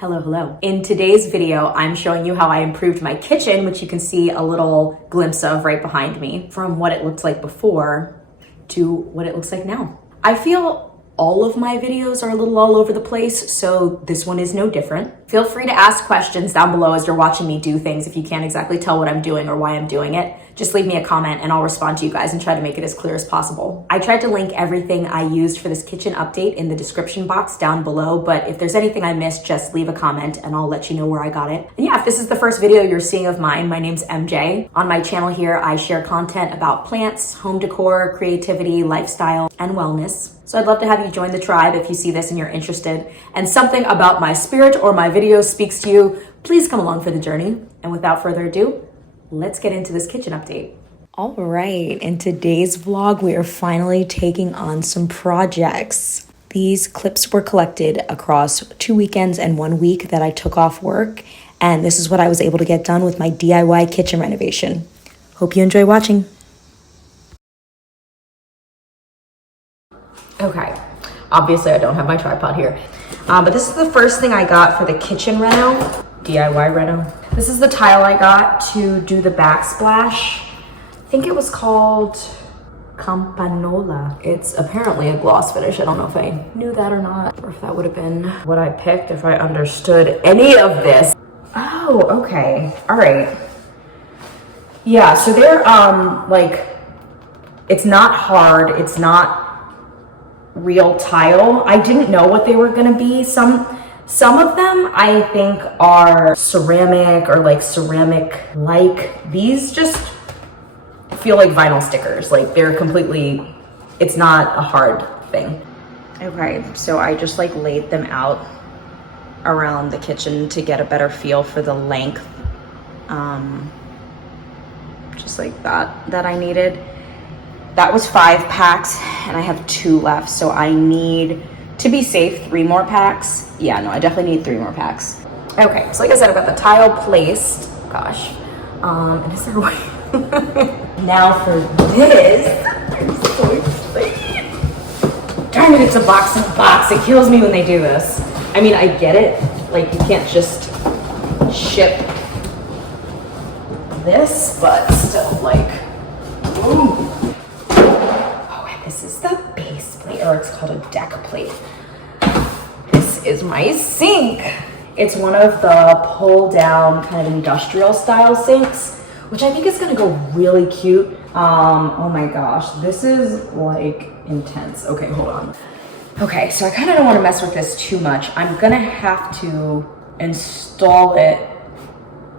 Hello, hello. In today's video, I'm showing you how I improved my kitchen, which you can see a little glimpse of right behind me, from what it looked like before to what it looks like now. I feel all of my videos are a little all over the place, so this one is no different. Feel free to ask questions down below as you're watching me do things. If you can't exactly tell what I'm doing or why I'm doing it, just leave me a comment and I'll respond to you guys and try to make it as clear as possible. I tried to link everything I used for this kitchen update in the description box down below, but if there's anything I missed, just leave a comment and I'll let you know where I got it. And yeah, if this is the first video you're seeing of mine, my name's MJ. On my channel here, I share content about plants, home decor, creativity, lifestyle, and wellness. So I'd love to have you join the tribe if you see this and you're interested, and something about my spirit or my videos speaks to you, please come along for the journey. And without further ado, let's get into this kitchen update. All right, in today's vlog, we are finally taking on some projects. These clips were collected across 2 weekends and 1 week that I took off work, and this is what I was able to get done with my DIY kitchen renovation. Hope you enjoy watching. Okay, obviously I don't have my tripod here, but this is the first thing I got for the kitchen reno, DIY reno. This is the tile I got to do the backsplash. I think it was called Campanola. It's apparently a gloss finish. I don't know if I knew that or not, or if that would have been what I picked if I understood any of this. Oh, okay, all right. Yeah, so they're like, it's not hard, it's not real tile. I didn't know what they were gonna be. Some of them I think are ceramic or like ceramic-like. These just feel like vinyl stickers. Like they're completely, it's not a hard thing. Okay, so I just like laid them out around the kitchen to get a better feel for the length, just like that I needed. That was 5 packs and I have 2 left. So I need, to be safe, 3 more packs. Yeah, no, I definitely need 3 more packs. Okay, so like I said, I've got the tile placed. Gosh, and is there a way? Now for this, I'm so excited. Darn it, it's a box in a box. It kills me when they do this. I mean, I get it. Like you can't just ship this, but still like, ooh. This is the base plate, or it's called a deck plate. This is my sink. It's one of the pull down kind of industrial style sinks, which I think is gonna go really cute. Oh my gosh, this is like intense. Okay, hold on. Okay, so I kind of don't want to mess with this too much. I'm gonna have to install it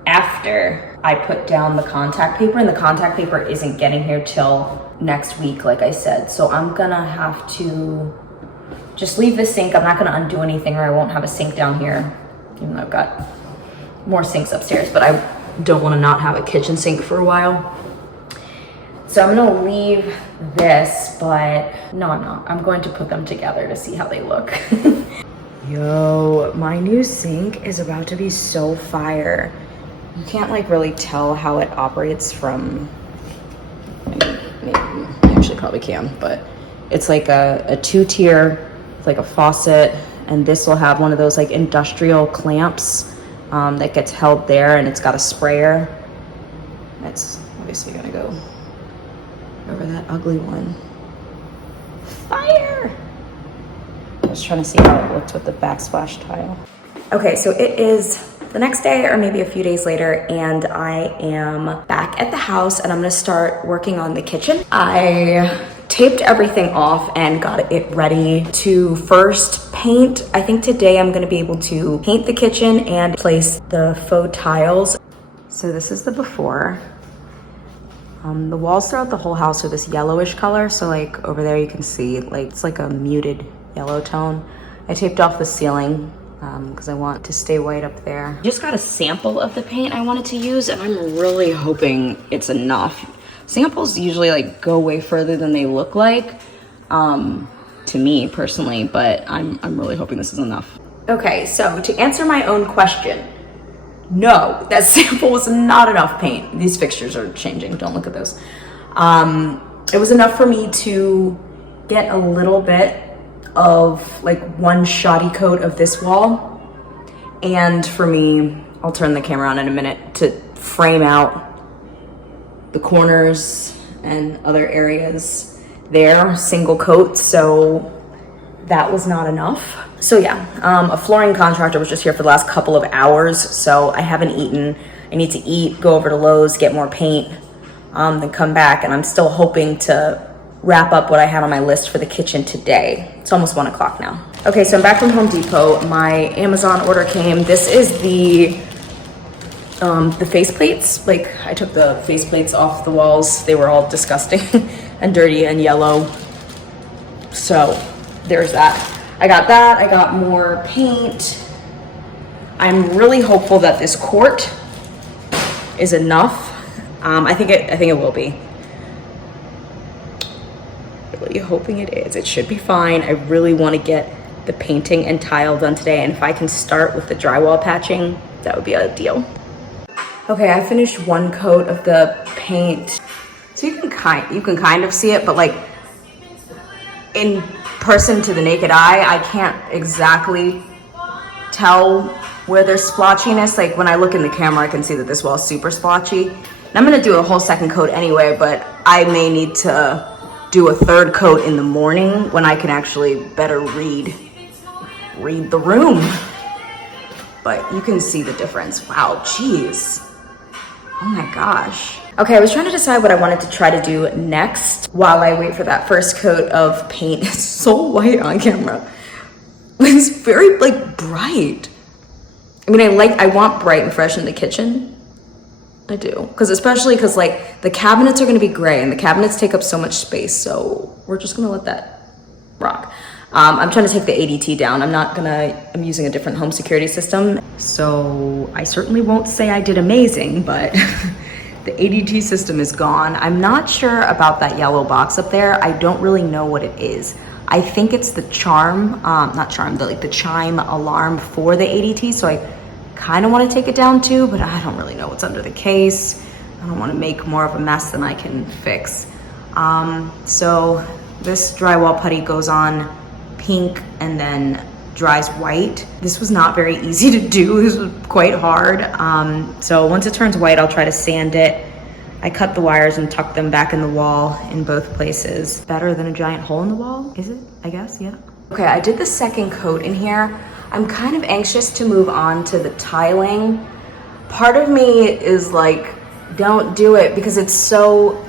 after I put down the contact paper, and the contact paper isn't getting here till next week, like I said. So I'm gonna have to just leave the sink. I'm not gonna undo anything, or I won't have a sink down here, even though I've got more sinks upstairs, but I don't want to not have a kitchen sink for a while. So I'm gonna leave this, but no, I'm not. I'm going to put them together to see how they look. Yo, my new sink is about to be so fire. You can't like really tell how it operates from, maybe actually probably can, but it's like a 2-tier, it's like a faucet, and this will have one of those like industrial clamps that gets held there, and it's got a sprayer that's obviously gonna go over that ugly one. Fire! I was trying to see how it looked with the backsplash tile. Okay, so it is the next day or maybe a few days later, and I am back at the house and I'm gonna start working on the kitchen. I taped everything off and got it ready to first paint. I think today I'm gonna be able to paint the kitchen and place the faux tiles. So this is the before. The walls throughout the whole house are this yellowish color. So like over there you can see like it's like a muted yellow tone. I taped off the ceiling because I want to stay white up there. Just got a sample of the paint I wanted to use, and I'm really hoping it's enough. Samples usually like go way further than they look like, to me personally, but I'm really hoping this is enough. Okay, so to answer my own question, no, that sample was not enough paint. These fixtures are changing, don't look at those. It was enough for me to get a little bit of like one shoddy coat of this wall And for me, I'll turn the camera on in a minute to frame out the corners and other areas there, single coat, so that was not enough. So yeah, a flooring contractor was just here for the last couple of hours, so I haven't eaten. I need to eat, go over to Lowe's, get more paint, then come back, and I'm still hoping to wrap up what I had on my list for the kitchen today. It's almost 1 o'clock now. Okay, so I'm back from Home Depot. My Amazon order came. This is the face plates. Like, I took the face plates off the walls. They were all disgusting and dirty and yellow. So there's that. I got that. I got more paint. I'm really hopeful that this quart is enough. I think it will be. Really hoping it is. It should be fine. I really want to get the painting and tile done today, and if I can start with the drywall patching, that would be ideal. Okay, I finished 1 coat of the paint. So you can kind of see it, but like in person to the naked eye, I can't exactly tell where there's splotchiness. Like when I look in the camera, I can see that this wall is super splotchy. And I'm gonna do a whole 2nd coat anyway, but I may need to do a 3rd coat in the morning when I can actually better read the room. But you can see the difference. Wow, geez. Oh my gosh. Okay, I was trying to decide what I wanted to try to do next while I wait for that 1st coat of paint. It's so white on camera. It's very like bright. I mean, I want bright and fresh in the kitchen. I do, especially because like the cabinets are going to be gray and the cabinets take up so much space, so we're just going to let that rock. I'm trying to take the ADT down. I'm using a different home security system, so I certainly won't say I did amazing, but the ADT system is gone. I'm not sure about that yellow box up there. I don't really know what it is. I think it's the chime alarm for the ADT, so I kind of want to take it down too, but I don't really know what's under the case. I don't want to make more of a mess than I can fix. So this drywall putty goes on pink and then dries white. This was not very easy to do. This was quite hard. So once it turns white, I'll try to sand it. I cut the wires and tucked them back in the wall in both places. Better than a giant hole in the wall, is it? I guess, yeah. Okay, I did the 2nd coat in here. I'm kind of anxious to move on to the tiling. Part of me is like, don't do it because it's so,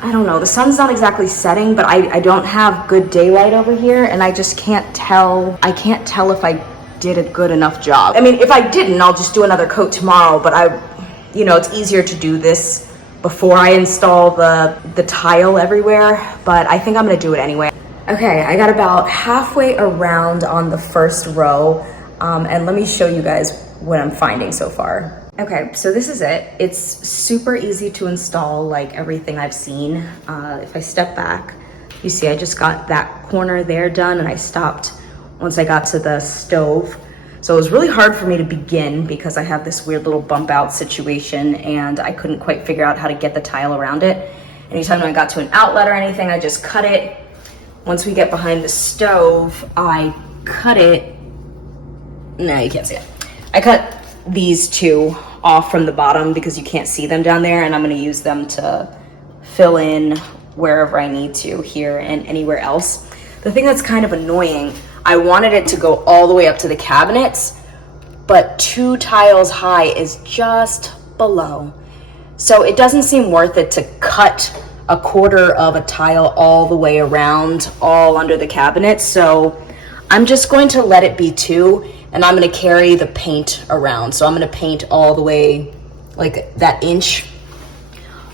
I don't know, the sun's not exactly setting, but I don't have good daylight over here, and I just can't tell. I can't tell if I did a good enough job. I mean, if I didn't, I'll just do another coat tomorrow, but it's easier to do this before I install the tile everywhere, but I think I'm gonna do it anyway. Okay, I got about halfway around on the 1st row, and let me show you guys what I'm finding so far. Okay, so this is it. It's super easy to install, like everything I've seen. If I step back, you see I just got that corner there done, and I stopped once I got to the stove. So it was really hard for me to begin because I have this weird little bump out situation, and I couldn't quite figure out how to get the tile around it. Anytime I got to an outlet or anything, I just cut it. Once we get behind the stove, I cut it. No, you can't see it. I cut these 2 off from the bottom because you can't see them down there, and I'm going to use them to fill in wherever I need to here and anywhere else. The thing that's kind of annoying, I wanted it to go all the way up to the cabinets, but 2 tiles high is just below. So it doesn't seem worth it to cut a 1/4 of a tile all the way around, all under the cabinet. So I'm just going to let it be 2, and I'm going to carry the paint around. So I'm going to paint all the way, like that inch,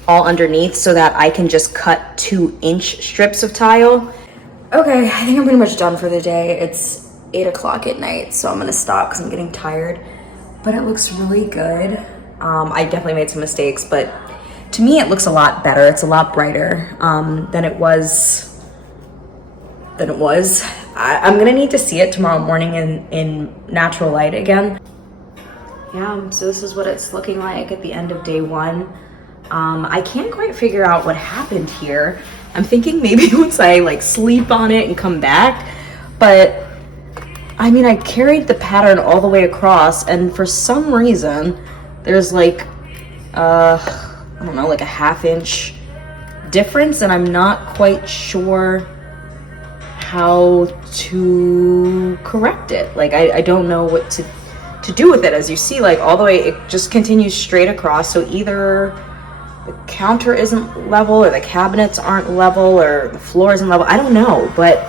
all underneath, so that I can just cut 2-inch strips of tile. Okay, I think I'm pretty much done for the day. It's 8 o'clock at night, so I'm going to stop because I'm getting tired. But it looks really good. I definitely made some mistakes, but to me, it looks a lot better. It's a lot brighter than it was. I'm gonna need to see it tomorrow morning in natural light again. Yeah, so this is what it's looking like at the end of day 1. I can't quite figure out what happened here. I'm thinking maybe once I like sleep on it and come back, but I mean, I carried the pattern all the way across, and for some reason, there's like, I don't know, like a 1/2 inch difference, and I'm not quite sure how to correct it. Like, I don't know what to do with it. As you see, like all the way, it just continues straight across. So either the counter isn't level, or the cabinets aren't level, or the floor isn't level. I don't know, but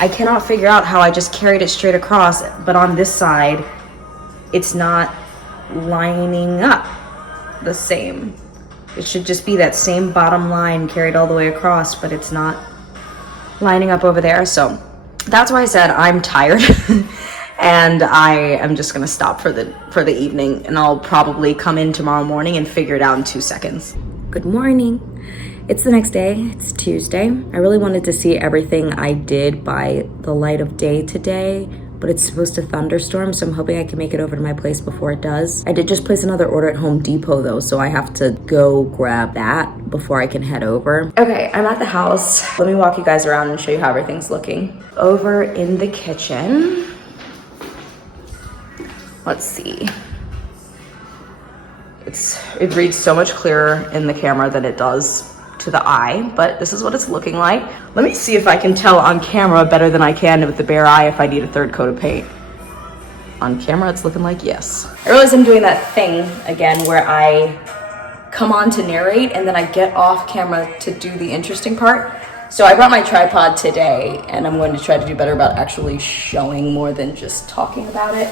I cannot figure out how I just carried it straight across, but on this side, it's not lining up the same. It should just be that same bottom line carried all the way across, but it's not lining up over there. So that's why I said I'm tired and I am just gonna stop for the evening, and I'll probably come in tomorrow morning and figure it out in 2 seconds. Good morning. It's the next day, it's Tuesday. I really wanted to see everything I did by the light of day today, but it's supposed to thunderstorm, so I'm hoping I can make it over to my place before it does. I did just place another order at Home Depot though, so I have to go grab that before I can head over. Okay, I'm at the house. Let me walk you guys around and show you how everything's looking. Over in the kitchen, let's see. It reads so much clearer in the camera than it does to the eye, but this is what it's looking like. Let me see if I can tell on camera better than I can with the bare eye if I need a 3rd coat of paint. On camera, it's looking like yes. I realize I'm doing that thing again where I come on to narrate and then I get off camera to do the interesting part. So I brought my tripod today, and I'm going to try to do better about actually showing more than just talking about it.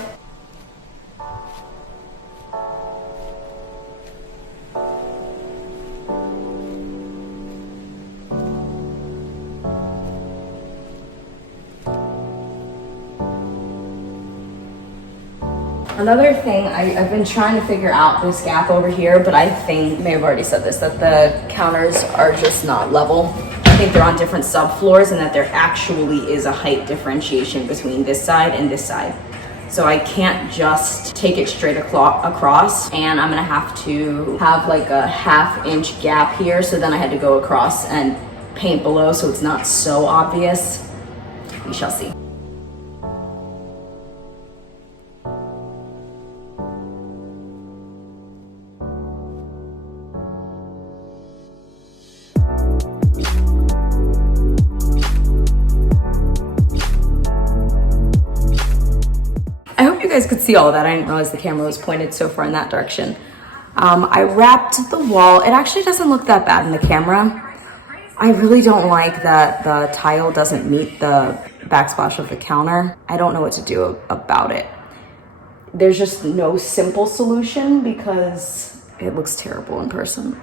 Another thing, I've been trying to figure out this gap over here, but I think, may have already said this, that the counters are just not level. I think they're on different subfloors, and that there actually is a height differentiation between this side and this side. So I can't just take it straight across, and I'm gonna have to have like a 1/2 inch gap here, so then I had to go across and paint below so it's not so obvious. We shall see. You guys could see all of that. I didn't realize the camera was pointed so far in that direction. I wrapped the wall. It actually doesn't look that bad in the camera. I really don't like that the tile doesn't meet the backsplash of the counter. I don't know what to do about it. There's just no simple solution because it looks terrible in person.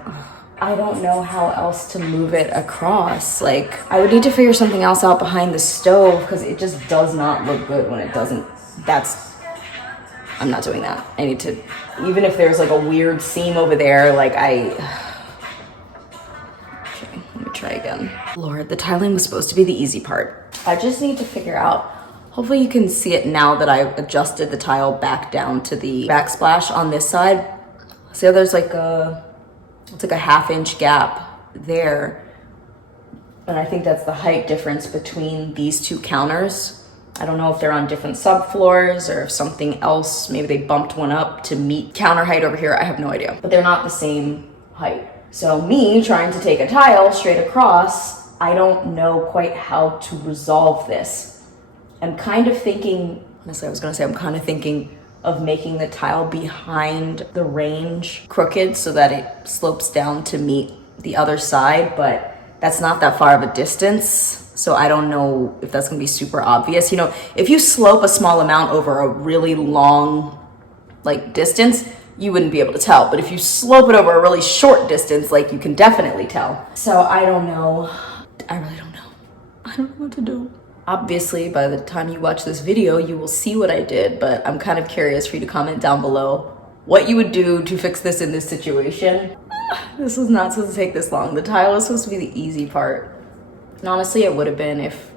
I don't know how else to move it across. Like, I would need to figure something else out behind the stove because it just does not look good when it doesn't. I'm not doing that. I need to, even if there's like a weird seam over there, like okay, let me try again. Lord, the tiling was supposed to be the easy part. I just need to figure out, hopefully you can see it now that I've adjusted the tile back down to the backsplash on this side. See how there's like it's like a 1/2 inch gap there. And I think that's the height difference between these two counters. I don't know if they're on different subfloors or if something else, maybe they bumped one up to meet counter height over here. I have no idea, but they're not the same height. So me trying to take a tile straight across, I don't know quite how to resolve this. I'm kind of thinking, honestly, I'm kind of thinking of making the tile behind the range crooked so that it slopes down to meet the other side, but that's not that far of a distance. So I don't know if that's gonna be super obvious. You know, if you slope a small amount over a really long like distance, you wouldn't be able to tell. But if you slope it over a really short distance, like you can definitely tell. So I don't know. I really don't know. I don't know what to do. Obviously, by the time you watch this video, you will see what I did, but I'm kind of curious for you to comment down below what you would do to fix this in this situation. This was not supposed to take this long. The tile was supposed to be the easy part. And honestly, it would have been if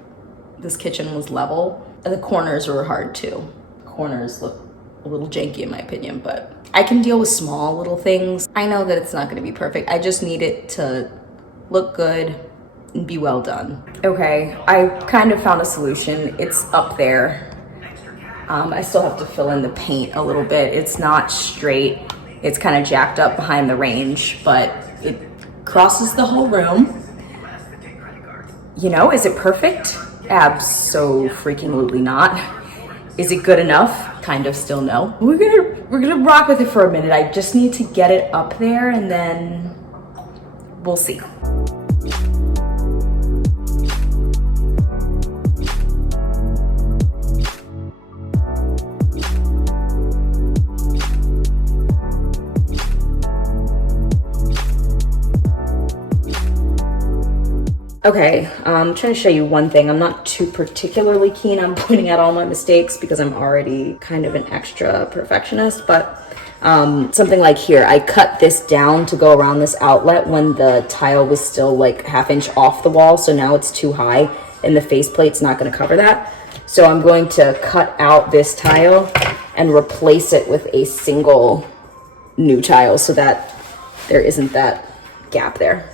this kitchen was level. The corners were hard too. Corners look a little janky in my opinion, but I can deal with small little things. I know that it's not gonna be perfect. I just need it to look good and be well done. Okay, I kind of found a solution. It's up there. I still have to fill in the paint a little bit. It's not straight. It's kind of jacked up behind the range, but it crosses the whole room. You know, is it perfect? Abso-freaking-lutely not. Is it good enough? Kind of still no. We're gonna rock with it for a minute. I just need to get it up there and then we'll see. Okay, I'm trying to show you one thing. I'm not too particularly keen on pointing out all my mistakes because I'm already kind of an extra perfectionist, but something like here, I cut this down to go around this outlet when the tile was still like ½ inch off the wall, so now it's too high and the faceplate's not going to cover that. So I'm going to cut out this tile and replace it with a single new tile so that there isn't that gap there.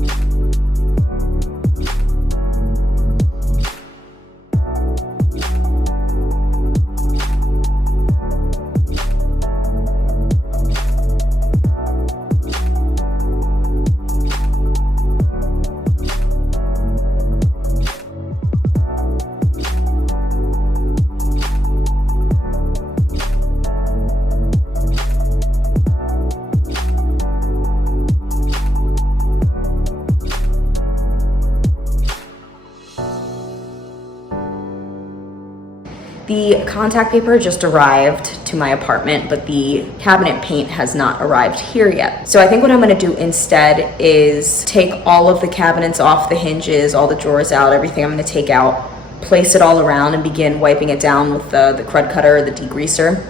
The contact paper just arrived to my apartment, but the cabinet paint has not arrived here yet. So I think what I'm gonna do instead is take all of the cabinets off the hinges, all the drawers out, everything I'm gonna take out, place it all around and begin wiping it down with the crud cutter or the degreaser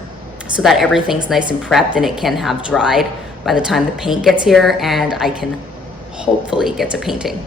so that everything's nice and prepped and it can have dried by the time the paint gets here and I can hopefully get to painting.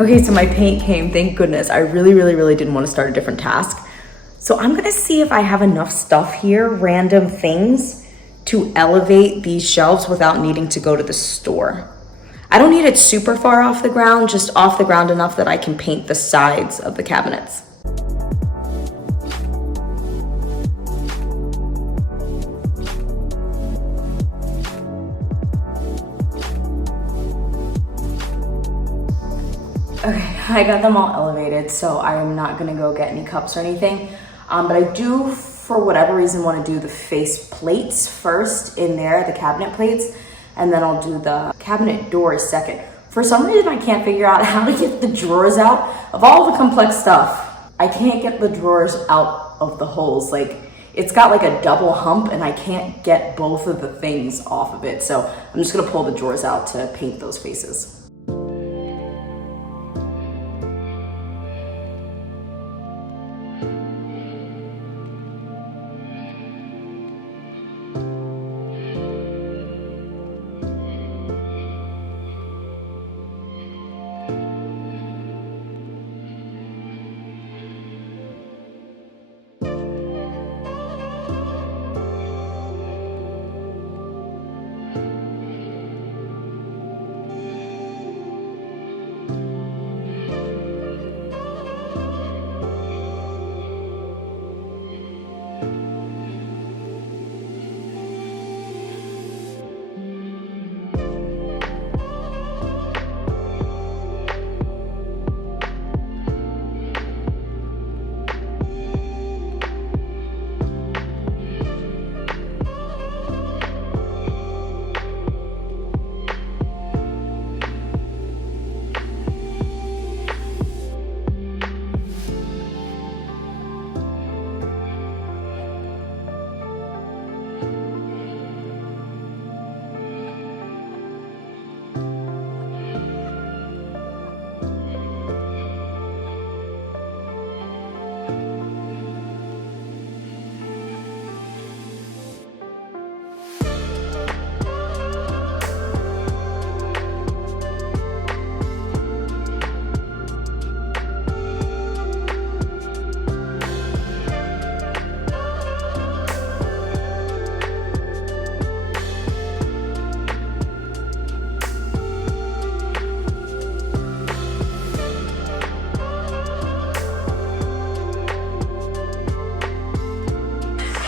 Okay, so my paint came, thank goodness. I really didn't want to start a different task. So I'm gonna see if I have enough stuff here, random things, to elevate these shelves without needing to go to the store. I don't need it super far off the ground, just off the ground enough that I can paint the sides of the cabinets. Okay, I got them all elevated, so I'm not gonna go get any cups or anything. But I do, for whatever reason, wanna do the face plates first in there, the cabinet plates, and then I'll do the cabinet doors second. For some reason, I can't figure out how to get the drawers out. Of all the complex stuff, I can't get the drawers out of the holes. Like, it's got like a double hump and I can't get both of the things off of it. So I'm just gonna pull the drawers out to paint those faces.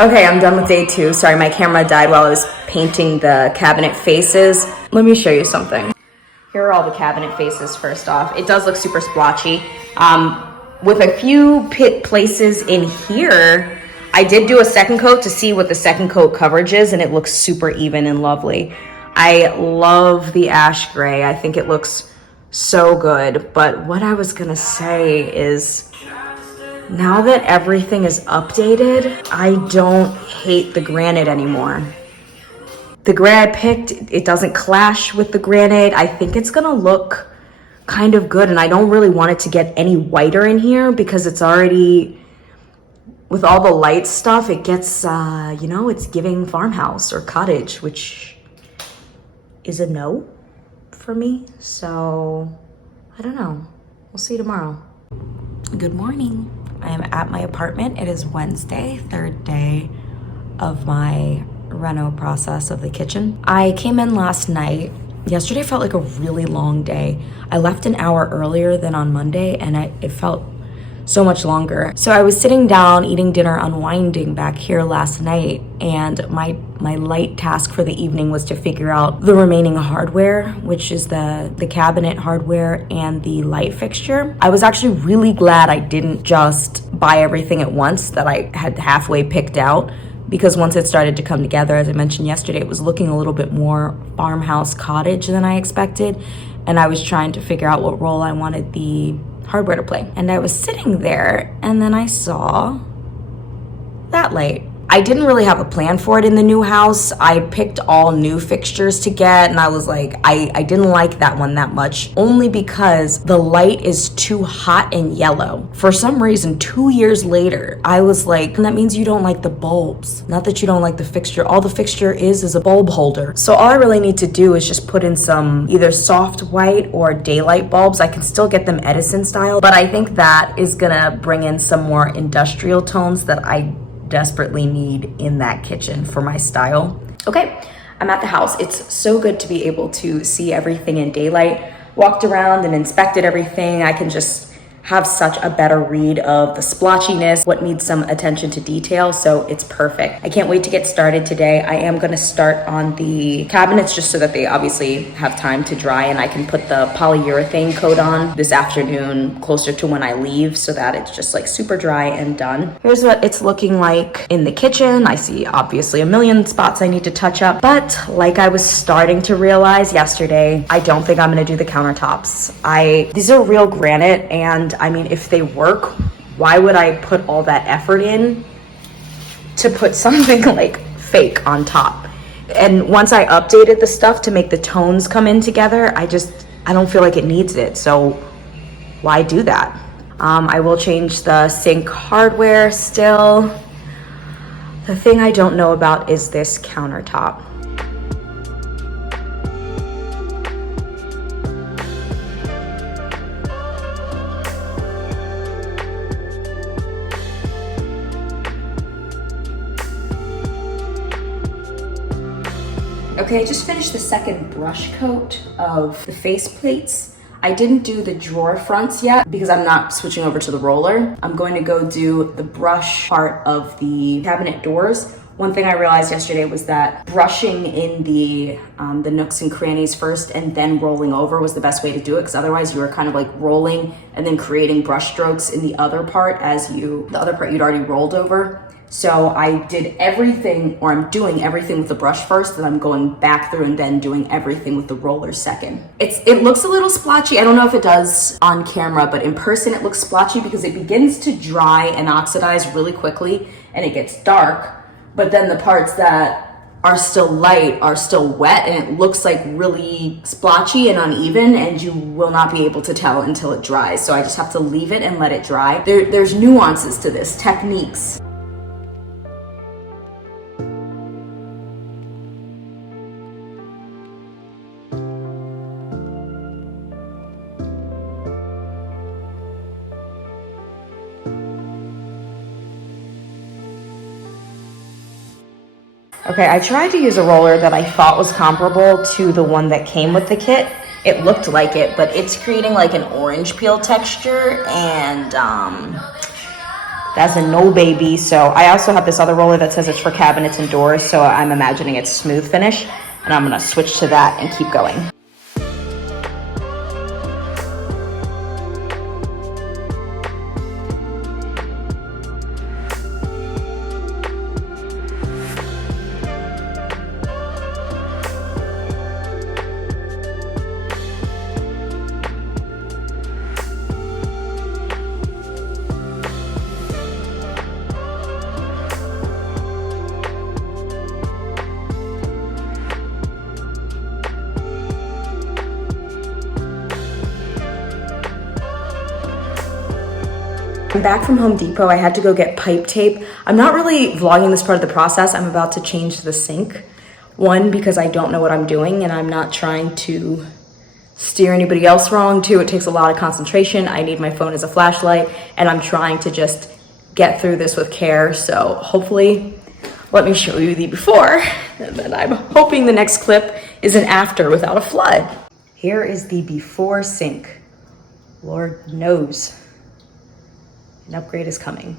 Okay, I'm done with day 2. Sorry, my camera died while I was painting the cabinet faces. Let me show you something. Here are all the cabinet faces first off. It does look super splotchy. With a few pit places in here, I did do a second coat to see what the second coat coverage is, and it looks super even and lovely. I love the ash gray. I think it looks so good. But what I was gonna say is, now that everything is updated, I don't hate the granite anymore. The gray I picked, it doesn't clash with the granite. I think it's gonna look kind of good, and I don't really want it to get any whiter in here because it's already, with all the light stuff, it gets, you know, it's giving farmhouse or cottage, which is a no for me. So, I don't know. We'll see tomorrow. Good morning. I am at my apartment. It is Wednesday, 3rd day of my reno process of the kitchen. I came in last night. Yesterday felt like a really long day. I left an hour earlier than on Monday, and it felt so much longer. So I was sitting down, eating dinner, unwinding back here last night, and my light task for the evening was to figure out the remaining hardware, which is the cabinet hardware and the light fixture. I was actually really glad I didn't just buy everything at once that I had halfway picked out, because once it started to come together, as I mentioned yesterday, it was looking a little bit more farmhouse cottage than I expected, and I was trying to figure out what role I wanted the hardware to play. And I was sitting there, and then I saw that light. I didn't really have a plan for it in the new house. I picked all new fixtures to get, and I was like, I didn't like that one that much, only because the light is too hot and yellow. For some reason, 2 years later, I was like, that means you don't like the bulbs. Not that you don't like the fixture. All the fixture is a bulb holder. So all I really need to do is just put in some either soft white or daylight bulbs. I can still get them Edison style, but I think that is gonna bring in some more industrial tones that I desperately need in that kitchen for my style. Okay, I'm at the house. It's so good to be able to see everything in daylight. Walked around and inspected everything. I can just have such a better read of the splotchiness, what needs some attention to detail, so it's perfect. I can't wait to get started today. I am gonna start on the cabinets just so that they obviously have time to dry, and I can put the polyurethane coat on this afternoon closer to when I leave so that it's just like super dry and done. Here's what it's looking like in the kitchen. I see obviously a million spots I need to touch up, but like I was starting to realize yesterday, I don't think I'm gonna do the countertops. These are real granite, and I mean, if they work, why would I put all that effort in to put something like fake on top? And once I updated the stuff to make the tones come in together, I don't feel like it needs it. So why do that? I will change the sink hardware still. The thing I don't know about is this countertop. Okay, I just finished the second brush coat of the face plates. I didn't do the drawer fronts yet because I'm not switching over to the roller. I'm going to go do the brush part of the cabinet doors. One thing I realized yesterday was that brushing in the nooks and crannies first and then rolling over was the best way to do it, because otherwise you were kind of like rolling and then creating brush strokes in the other part the other part you'd already rolled over. So I did everything, or I'm doing everything with the brush first, and I'm going back through and then doing everything with the roller second. It looks a little splotchy. I don't know if it does on camera, but in person it looks splotchy because it begins to dry and oxidize really quickly and it gets dark. But then the parts that are still light are still wet, and it looks like really splotchy and uneven, and you will not be able to tell until it dries. So I just have to leave it and let it dry. There's nuances to this, techniques. Okay, I tried to use a roller that I thought was comparable to the one that came with the kit. It looked like it, but it's creating like an orange peel texture, and That's a no, baby. So I also have this other roller that says it's for cabinets and doors, so I'm imagining it's smooth finish, and I'm gonna switch to that and keep going. I'm back from Home Depot. I had to go get pipe tape. I'm not really vlogging this part of the process. I'm about to change the sink. One, because I don't know what I'm doing and I'm not trying to steer anybody else wrong. Two, it takes a lot of concentration. I need my phone as a flashlight and I'm trying to just get through this with care. So hopefully, let me show you the before, and then I'm hoping the next clip is an after without a flood. Here is the before sink. Lord knows an upgrade is coming.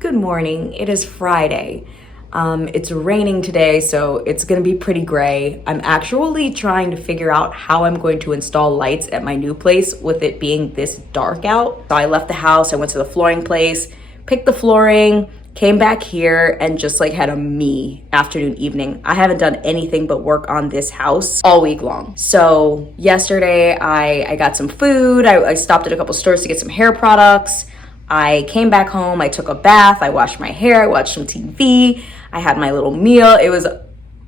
Good morning. It is Friday. It's raining today, so it's gonna be pretty gray. I'm actually trying to figure out how I'm going to install lights at my new place with it being this dark out. So I left the house, I went to the flooring place, picked the flooring, came back here and just like had a me afternoon, evening. I haven't done anything but work on this house all week long. So yesterday I got some food. I stopped at a couple stores to get some hair products. I came back home, I took a bath, I washed my hair, I watched some TV, I had my little meal. It was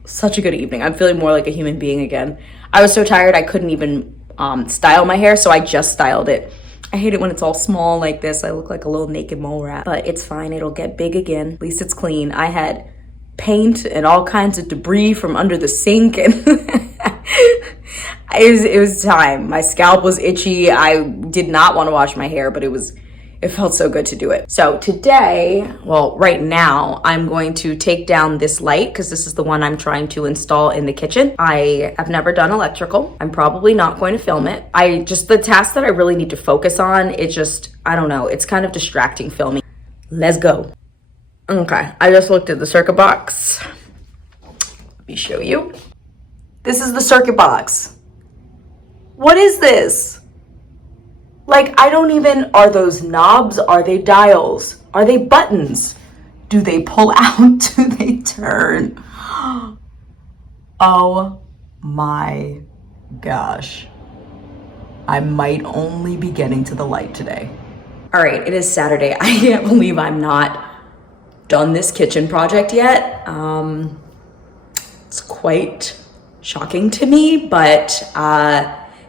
such a good evening. I'm feeling more like a human being again. I was so tired I couldn't even style my hair, so I just styled it. I hate it when it's all small like this. I look like a little naked mole rat, but it's fine. It'll get big again. At least it's clean. I had paint and all kinds of debris from under the sink, and it was time. My scalp was itchy. I did not want to wash my hair, but it felt so good to do it. So today, well, right now, I'm going to take down this light because this is the one I'm trying to install in the kitchen. I have never done electrical. I'm probably not going to film it. The task that I really need to focus on, I don't know, it's kind of distracting filming. Let's go. Okay, I just looked at the circuit box. Let me show you. This is the circuit box. What is this? Like, are those knobs? Are they dials? Are they buttons? Do they pull out? Do they turn? Oh my gosh. I might only be getting to the light today. All right, it is Saturday. I can't believe I'm not done this kitchen project yet. It's quite shocking to me, but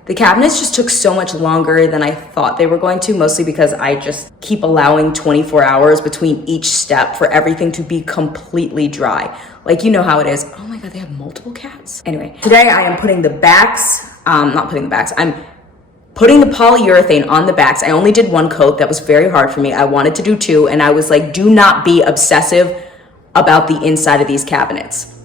the cabinets just took so much longer than I thought they were going to, mostly because I just keep allowing 24 hours between each step for everything to be completely dry. Like, you know how it is. Oh my God, they have multiple cats. Anyway, today I am putting the backs, I'm putting the polyurethane on the backs. I only did one coat. That was very hard for me. I wanted to do two, and I was like, do not be obsessive about the inside of these cabinets.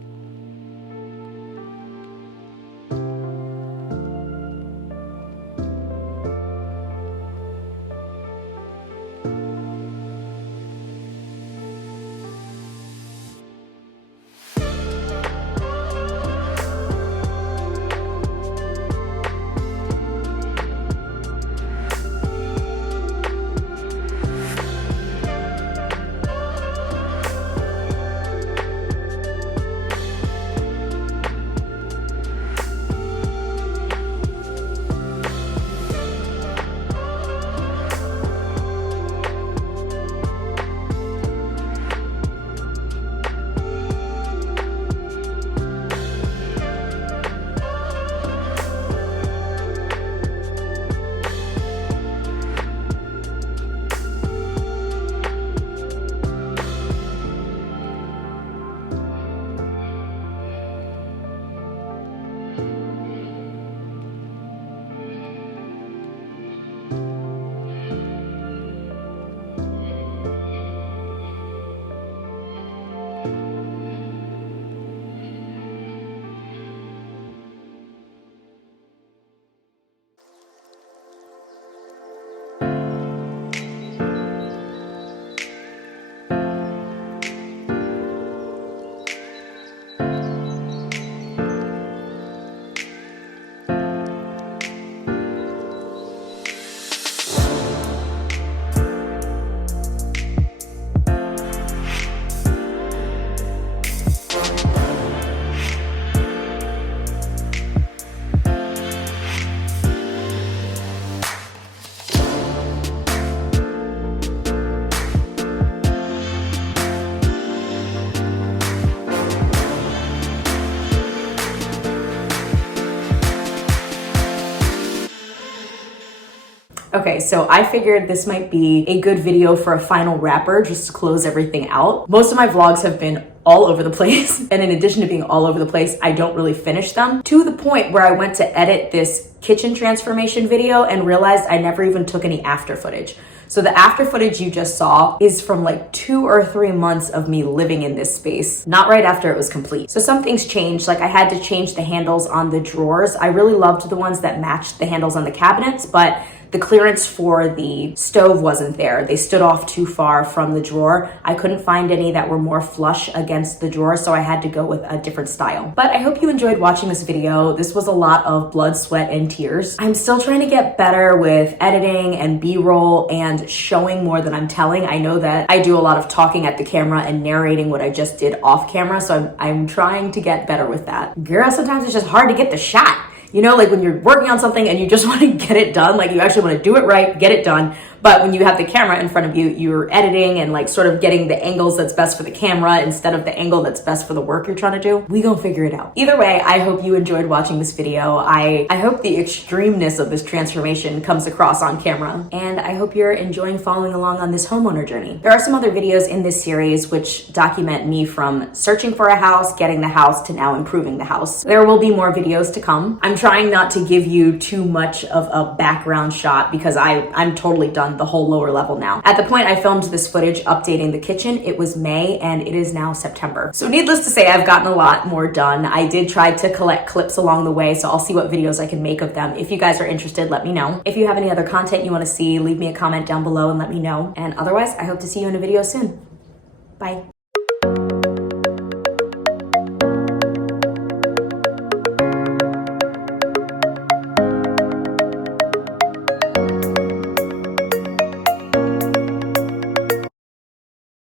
Okay, so I figured this might be a good video for a final wrapper just to close everything out. Most of my vlogs have been all over the place. And in addition to being all over the place, I don't really finish them, to the point where I went to edit this kitchen transformation video and realized I never even took any after footage. So the after footage you just saw is from like 2 or 3 months of me living in this space, not right after it was complete. So some things changed, like I had to change the handles on the drawers. I really loved the ones that matched the handles on the cabinets, but the clearance for the stove wasn't there. They stood off too far from the drawer. I couldn't find any that were more flush against the drawer, so I had to go with a different style. But I hope you enjoyed watching this video. This was a lot of blood, sweat, and tears. I'm still trying to get better with editing and B-roll and showing more than I'm telling. I know that I do a lot of talking at the camera and narrating what I just did off camera, so I'm trying to get better with that. Girl, sometimes it's just hard to get the shot. You know, like when you're working on something and you just want to get it done, like you actually want to do it right, get it done. But when you have the camera in front of you, you're editing and like sort of getting the angles that's best for the camera instead of the angle that's best for the work you're trying to do. We gonna figure it out. Either way, I hope you enjoyed watching this video. I hope the extremeness of this transformation comes across on camera. And I hope you're enjoying following along on this homeowner journey. There are some other videos in this series which document me from searching for a house, getting the house, to now improving the house. There will be more videos to come. I'm trying not to give you too much of a background shot because I'm totally done the whole lower level now. At the point I filmed this footage updating the kitchen, it was May and it is now September. So needless to say, I've gotten a lot more done. I did try to collect clips along the way, so I'll see what videos I can make of them. If you guys are interested, let me know. If you have any other content you want to see, leave me a comment down below and let me know. And otherwise, I hope to see you in a video soon. Bye.